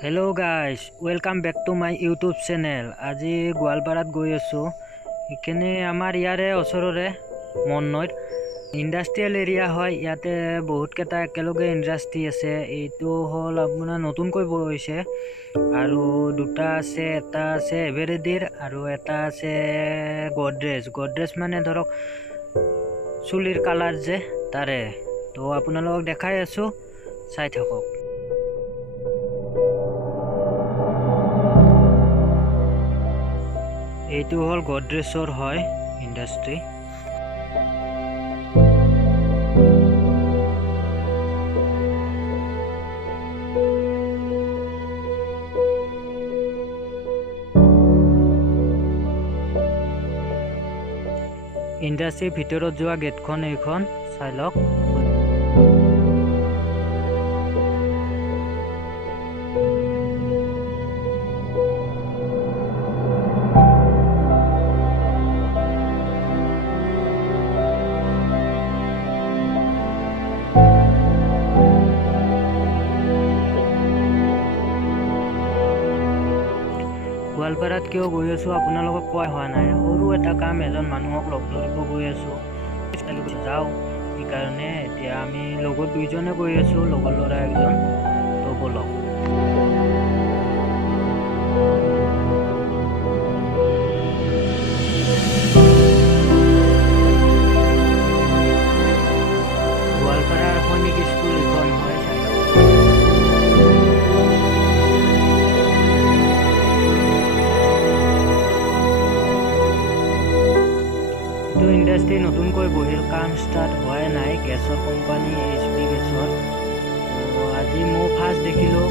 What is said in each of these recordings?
Hello guys, welcome back to my YouTube channel. আজি গোৱালপাৰাত গৈ আছো। ইকেনে আমাৰ ইয়াৰে ওচৰৰে মন্নৈত ইন্ডাষ্ট্ৰিয়েল এৰিয়া হয়। ইয়াতে বহুত কেটা একেলগে ইন্ডাষ্ট্ৰি আছে। এইটো হল আপোনাৰ নতুনকৈ বহিছে আৰু দুটা আছে, এটা আছে এভাৰেডিৰ আৰু এটা আছে গডৰেজ মানে ধৰক চুলিৰ কালাৰ যে তাৰে। তো আপোনালোকক দেখাই আছো, চাই থাকক। এইটো হল গডৰেজৰ হয় ইন্ডাষ্ট্ৰি। ইন্ডাষ্ট্ৰিৰ ভিতৰত যোৱা গেটখন এইখন চাই লওক। গোৱালপাৰাত কিয় গৈ আছো আপোনালোকক কোৱা হোৱা নাই। সৰু এটা কাম এজন মানুহক লগ ধৰিব গৈ আছো, যাওঁ। সেইকাৰণে এতিয়া আমি লগত দুইজনে গৈ আছো, লগৰ ল'ৰা একজন। তো বলক। গোৱালপাৰাৰ সৈনিক স্কুল এখন হয়। ইন্ডাষ্ট্ৰি নতুনকৈ বহিল, কাম ষ্টাৰ্ট হোৱাই নাই। গেছৰ কোম্পানী HP গেছৰ। তো আজি মই ফাৰ্ষ্ট দেখিলোঁ,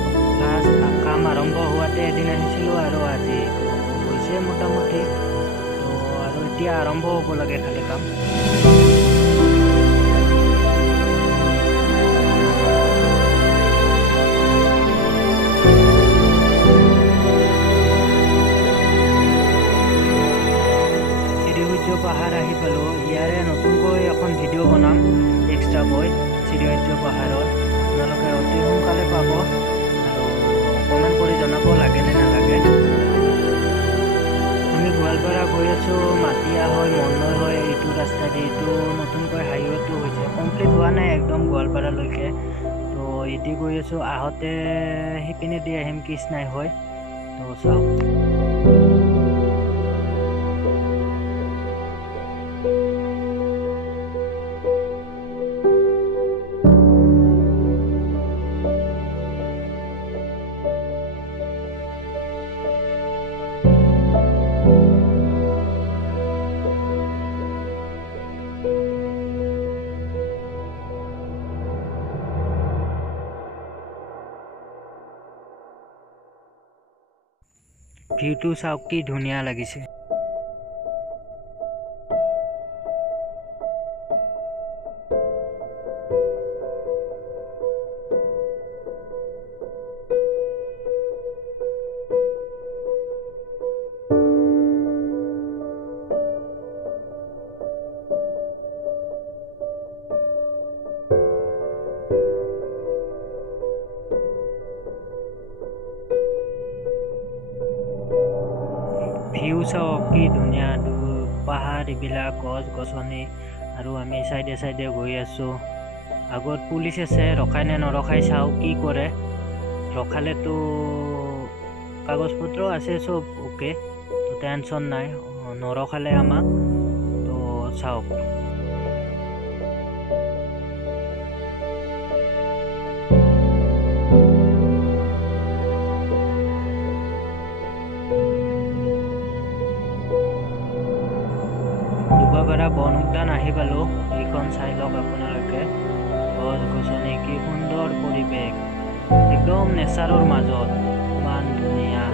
কাম আৰম্ভ হোৱাতে এদিন আহিছিলোঁ আৰু আজি হৈছে মোটামুটি। তো আৰু এতিয়া আৰম্ভ হ'ব লাগে খালি কাম। পাহাৰ আহি পালো। ইয়াৰে নতুনকৈ এখন ভিডিঅ' বনাম এক্সট্ৰাকৈ শ্ৰীসূৰ্য পাহাৰৰ। আপোনালোকে অতি সোনকালে পাব আৰু কমেণ্ট কৰি জনাব লাগে নে নালাগে। আমি গোৱালপাৰা গৈ আছো, মাটিয়া হয়, মন্নৈ হয়। এইটো ৰাস্তা দি এইটো নতুনকৈ হাইৱেটো হৈছে, কমপ্লিট হোৱা নাই একদম গোৱালপাৰালৈকে। তো এটি গৈ আছো, আহোঁতে সিপিনে দি আহিম কৃষ্ণাই হয়। তো চাওক। ভিউটো চাওক, কি ধুনীয়া লাগিছে। ভিউ চাওক, কি ধুনীয়া পাহাৰ, এইবিলাক গছ গছনি। আৰু আমি চাইডে চাইডে গৈ আছো। আগত পুলিচ আছে, ৰখাই নে নৰখাই চাওঁ কি কৰে। ৰখালেতো কাগজ পত্ৰ আছে চব অ'কে, তো টেনশ্যন নাই। নৰখালে আমাক তো চাওক। বন উদ্যান আহি পালো। এইখন চাই লওক আপোনালোকে, গছ গছনি, কি সুন্দৰ পৰিৱেশ, একদম নেচাৰৰ মাজত, ইমান ধুনীয়া।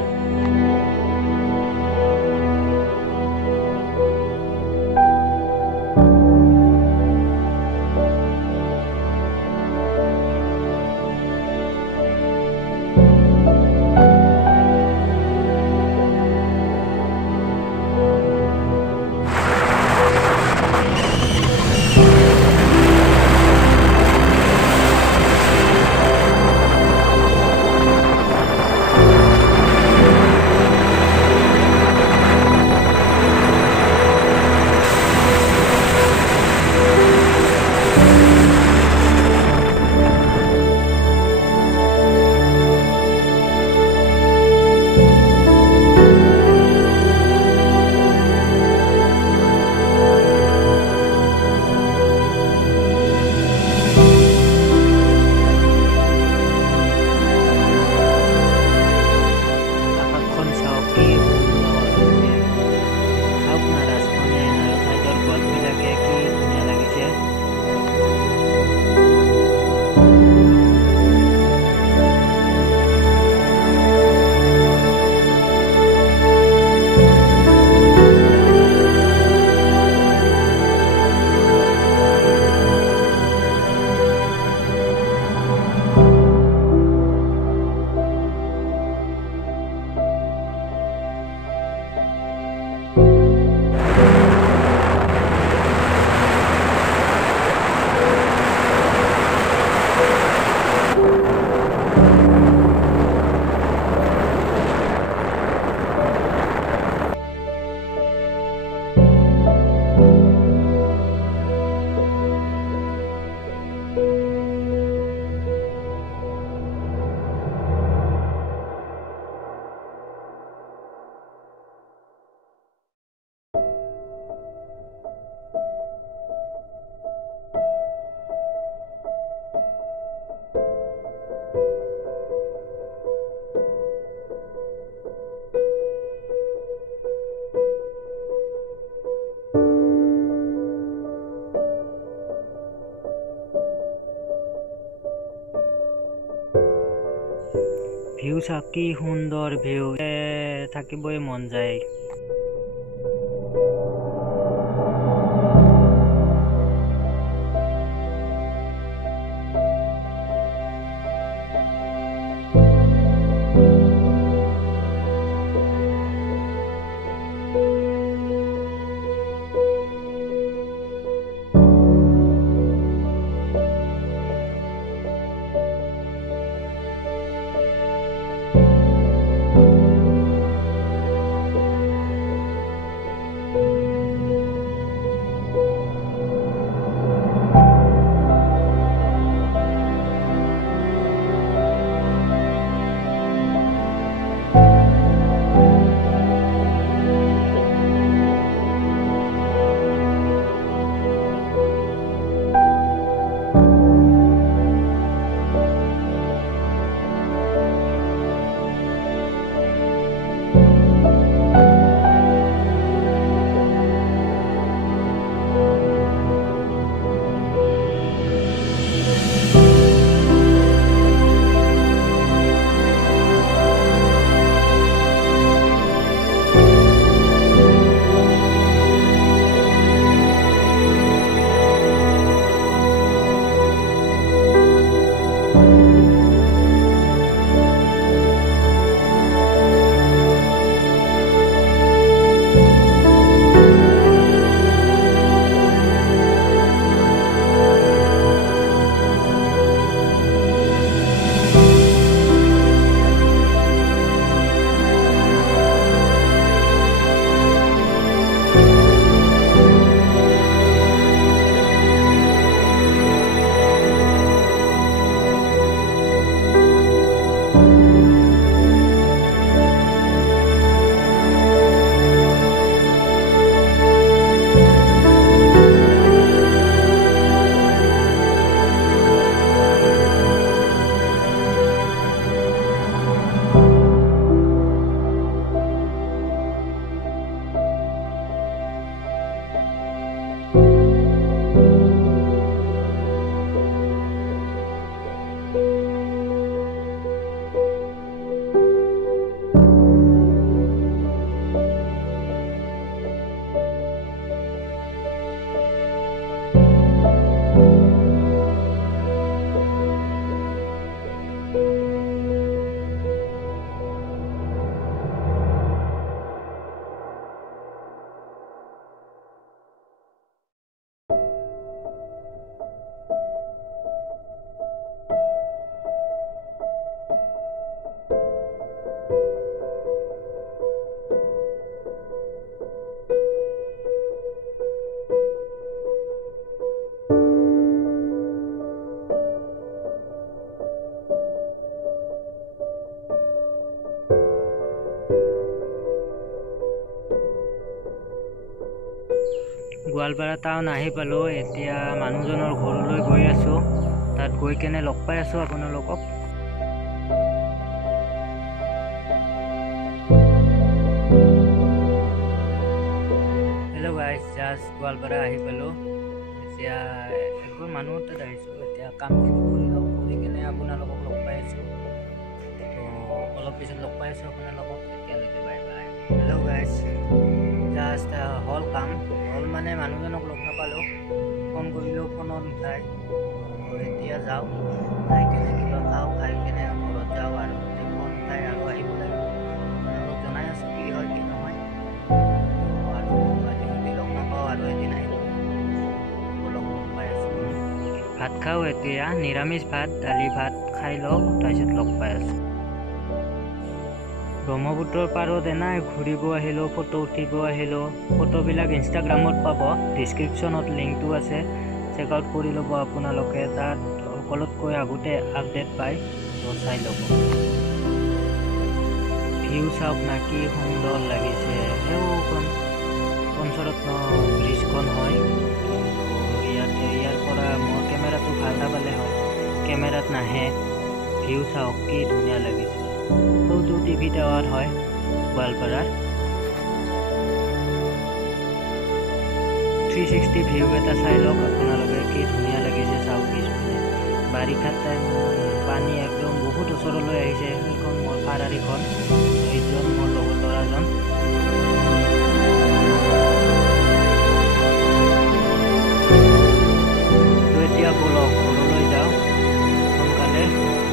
ভিউ চাওক কি সুন্দৰ ভিউ, থাকিবই মন যায়। গোৱালপাৰা টাউন আহি পালোঁ। এতিয়া মানুহজনৰ ঘৰলৈ গৈ আছোঁ। তাত গৈ কেনে লগ পাই আছোঁ আপোনালোকক। হেল্ল' গাইজ, জাষ্ট গোৱালপাৰা আহি পালোঁ। এতিয়া একো মানুহ তাত আহিছোঁ। এতিয়া কামখিনি কৰি লওঁ, কৰি কেনে আপোনালোকক লগ পাই আছোঁ। তো অলপ পিছত লগ পাই আছোঁ আপোনালোকক। এতিয়ালৈকে bye bye. Hello' guys, just হ'ল কাম হ'ল মানে মানুহজনক লগ নাপালোঁ। ফোন কৰিলেও ফোনত নুঠায়। এতিয়া যাওঁ, যাই কেনে কিবা খাওঁ, খাই কেনে ঘৰত যাওঁ আৰু ফোন উঠাই আৰু আহিব লাগিব। আপোনালোকক জনাই আছোঁ কি হয় কি নহয়। আৰু আজি যদি লগ নাপাওঁ আৰু এদিন আহিব লগ পাই আছোঁ। ভাত খাওঁ এতিয়া, নিৰামিষ ভাত, দালি ভাত খাই লওঁ, তাৰপিছত লগ পাই আছোঁ। ব্ৰহ্মপুত্ৰৰ পাৰত এনাই ঘূৰিব আহিলোঁ, ফটো উঠিব আহিলোঁ। ফটোবিলাক ইনষ্টাগ্ৰামত পাব, ডিছক্ৰিপশ্যনত লিংকটো আছে, চেক আউট কৰি ল'ব আপোনালোকে। তাত সকলোতকৈ আগতে আপডেট পায়, তো চাই ল'ব। ভিউ চাওক না কি সুন্দৰ লাগিছে। সেইখন পঞ্চৰত্ন ব্ৰিজখন হয়। ইয়াৰ পৰা মোৰ কেমেৰাটো ভাল নাপালে হয়, কেমেৰাত নাহে। ভিউ চাওক কি ধুনীয়া লাগিছে। সৌটো টিভি টাৱাৰ হয় গোৱালপাৰাৰ। 360 ভিউ এটা চাই লওক আপোনালোকে, কি ধুনীয়া লাগিছে চাওক। পিছপিনে বাৰিষাৰ টাইম, পানী একদম বহুত ওচৰলৈ আহিছে। সেইখন মোৰ গাড়ীখন এইজন মোৰ লগত ল'ৰাজন তো এতিয়া বলক ঘৰলৈ যাওঁ সোনকালে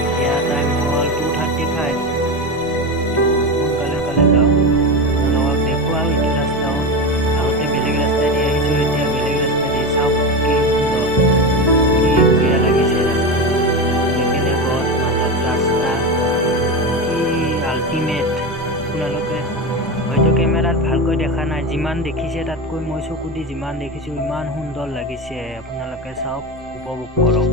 এতিয়া টাইম হ'ল 2:35 তো সোনকালে যাওঁ লগক দেখো আৰু এইটো ৰাস্তাও আগতে বেলেগ ৰাস্তা দি আহিছোঁ এতিয়া বেলেগ ৰাস্তা দি চাওক কি সুন্দৰ কি বঢ়িয়া লাগিছে ৰাস্তা সেইপিনে গছ মাজত ৰাস্তা কি আল্টিমেট আপোনালোকে হয়তো কেমেৰাত ভালকৈ দেখা নাই যিমান দেখিছে তাতকৈ মই চকু দি যিমান দেখিছোঁ ইমান সুন্দৰ লাগিছে আপোনালোকে চাওক উপভোগ কৰক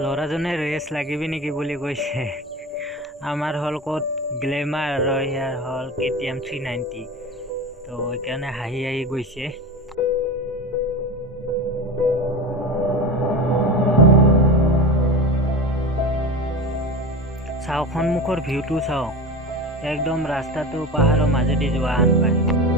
ল'ৰাজনে ৰেচ লাগিবি নেকি বুলি কৈছে আমাৰ হ'ল ক'ত গ্লেমাৰ আৰু ইয়াৰ হ'ল KTM 390 তো সেইকাৰণে হাঁহি গৈছে চাওক সন্মুখৰ ভিউটো চাওক একদম ৰাস্তাটো পাহাৰৰ মাজেদি যোৱা আন পায়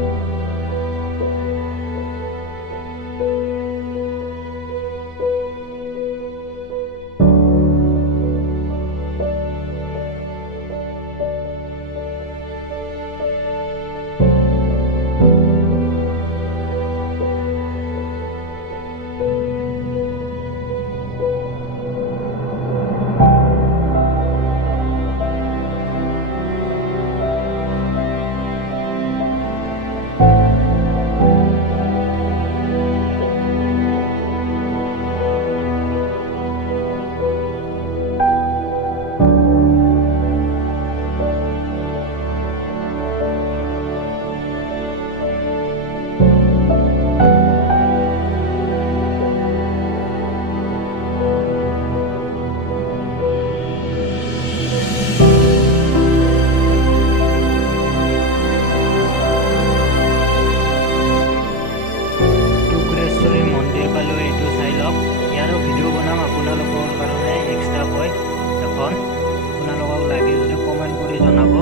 আপোনালোকক লাগে যদি কমেণ্ট কৰি জনাব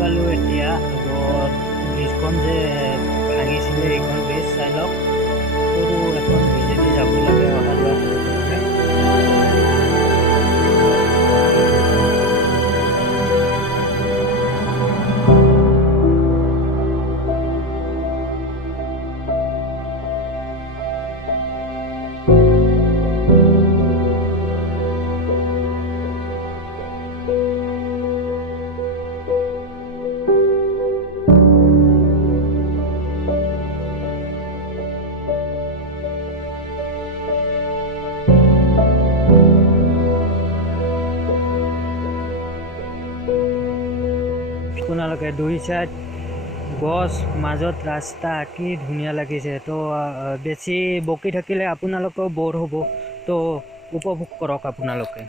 পালো এতিয়া আগত ব্ৰিজখন যে ভাঙিছিলে এইখন ব্ৰিজ চাই লওক সৰু এখন ব্ৰিজেদি যাব লাগে অহা যোৱা কৰিবলৈ আপোনালোকে দুই সাইড গছ মাজত ৰাস্তা কি ধুনীয়া লাগিছে তো বেছি বকি থাকিলে আপোনালোকেও বৰ হ'ব তো উপভোগ কৰক আপোনালোকে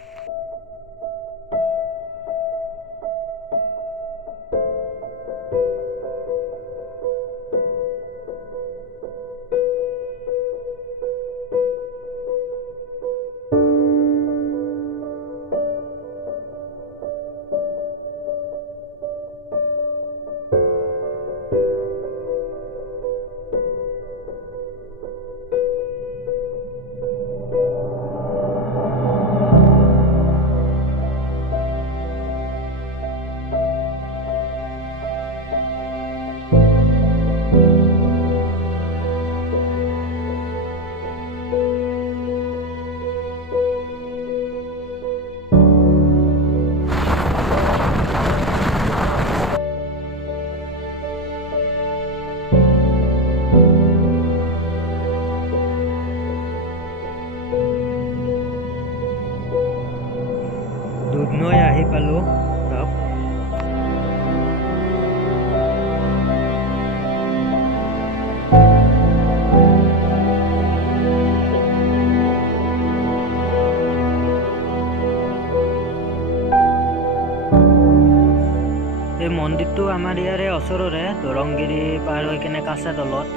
দুধনৈ আহি পালোঁ। এই মন্দিৰটো আমাৰ ইয়াৰে ওচৰৰে দৰংগিৰি পাৰ হৈ কেনে কাছা তলত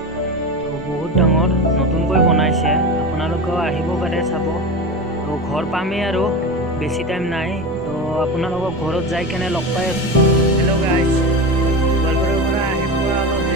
বহুত ডাঙৰ নতুনকৈ বনাইছে। আপোনালোকেও আহিব পাৰে চাব। তো ঘৰ পামেই আৰু বেছি টাইম নাই। তো আপোনালোকক ঘৰত যাই কেনে লগ পাই আছোঁ। হেল্ল' গাইজ, গোৱালপাৰাৰ পৰা আহি পোৱা অলপ